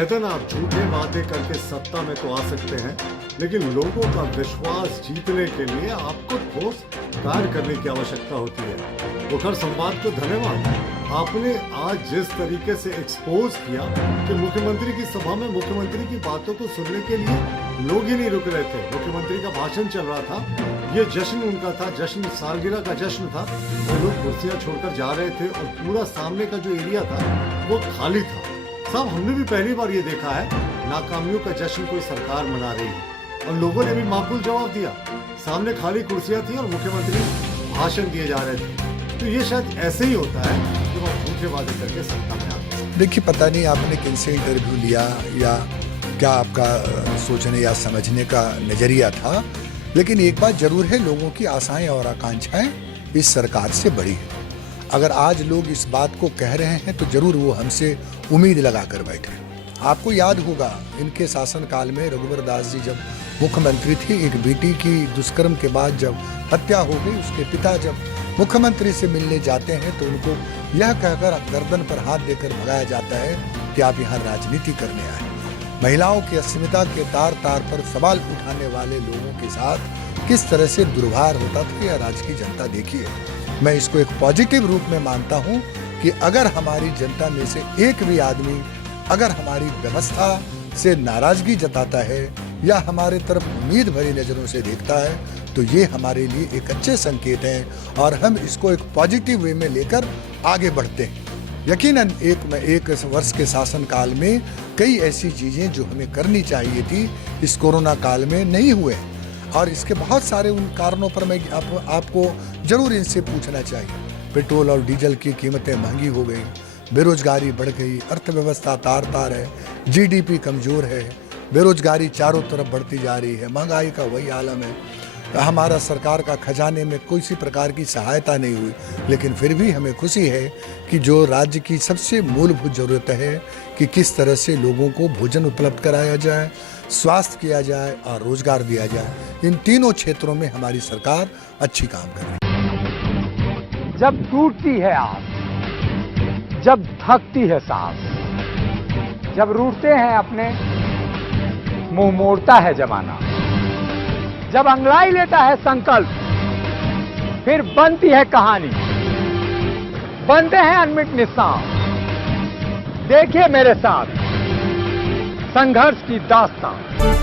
कहते हैं ना, आप झूठे वादे करके सत्ता में तो आ सकते हैं, लेकिन लोगों का विश्वास जीतने के लिए आपको ठोस कार्य करने की आवश्यकता होती है। मुखर संवाद को धन्यवाद। आपने आज जिस तरीके से एक्सपोज किया कि मुख्यमंत्री की सभा में मुख्यमंत्री की बातों को सुनने के लिए लोग ही नहीं रुक रहे थे। मुख्यमंत्री का भाषण चल रहा था, ये जश्न उनका था, जश्न सालगिरह का जश्न था। वो लोग कुर्सियां छोड़कर जा रहे थे और पूरा सामने का जो एरिया था वो खाली था। साहब, हमने भी पहली बार ये देखा है नाकामियों का जश्न कोई सरकार मना रही है और लोगों ने भी माकूल जवाब दिया। सामने खाली कुर्सियां थी और मुख्यमंत्री भाषण दिए जा रहे थे। तो ये शायद ऐसे ही होता है जब आप झूठे वादे करके सत्ता में आते हैं। देखिए, पता नहीं आपने किनसे इंटरव्यू लिया या क्या आपका सोचने या समझने का नजरिया था, लेकिन एक बात जरूर है, लोगों की आशाएं और आकांक्षाएं इस सरकार से बड़ी है। अगर आज लोग इस बात को कह रहे हैं तो जरूर वो हमसे उम्मीद लगा कर बैठे। आपको याद होगा, इनके शासनकाल में रघुवर दास जी जब मुख्यमंत्री थे, एक बेटी की दुष्कर्म के बाद जब हत्या हो गई, उसके पिता जब मुख्यमंत्री से मिलने जाते हैं तो उनको यह कहकर गर्दन पर हाथ देकर भगाया जाता है कि आप यहाँ राजनीति करने आए। महिलाओं की अस्मिता के तार तार पर सवाल उठाने वाले लोगों के साथ किस तरह से दुर्व्यवहार होता था, यह राज्य की जनता देखिए। मैं इसको एक पॉजिटिव रूप में मानता हूँ कि अगर हमारी जनता में से एक भी आदमी अगर हमारी व्यवस्था से नाराजगी जताता है या हमारे तरफ उम्मीद भरी नजरों से देखता है तो ये हमारे लिए एक अच्छे संकेत हैं और हम इसको एक पॉजिटिव वे में लेकर आगे बढ़ते हैं। यकीनन एक वर्ष के शासनकाल में कई ऐसी चीजें जो हमें करनी चाहिए थी इस कोरोना काल में नहीं हुए, और इसके बहुत सारे उन कारणों पर मैं आपको जरूर इनसे पूछना चाहिए। पेट्रोल और डीजल की कीमतें महंगी हो गई, बेरोजगारी बढ़ गई, अर्थव्यवस्था तार तार है, जीडीपी कमजोर है, बेरोजगारी चारों तरफ बढ़ती जा रही है, महंगाई का वही आलम है। हमारा सरकार का खजाने में कोई सी प्रकार की सहायता नहीं हुई, लेकिन फिर भी हमें खुशी है कि जो राज्य की सबसे मूलभूत जरूरत है कि किस तरह से लोगों को भोजन उपलब्ध कराया जाए, स्वास्थ्य किया जाए और रोजगार दिया जाए, इन तीनों क्षेत्रों में हमारी सरकार अच्छी काम कर रही है। जब टूटती है आस, जब थकती है सांस, जब रूठते हैं अपने, मुंह मोड़ता है जमाना, जब अंगड़ाई लेता है संकल्प, फिर बनती है कहानी, बनते हैं अनमिट निशान। देखिए मेरे साथ संघर्ष की दास्तान।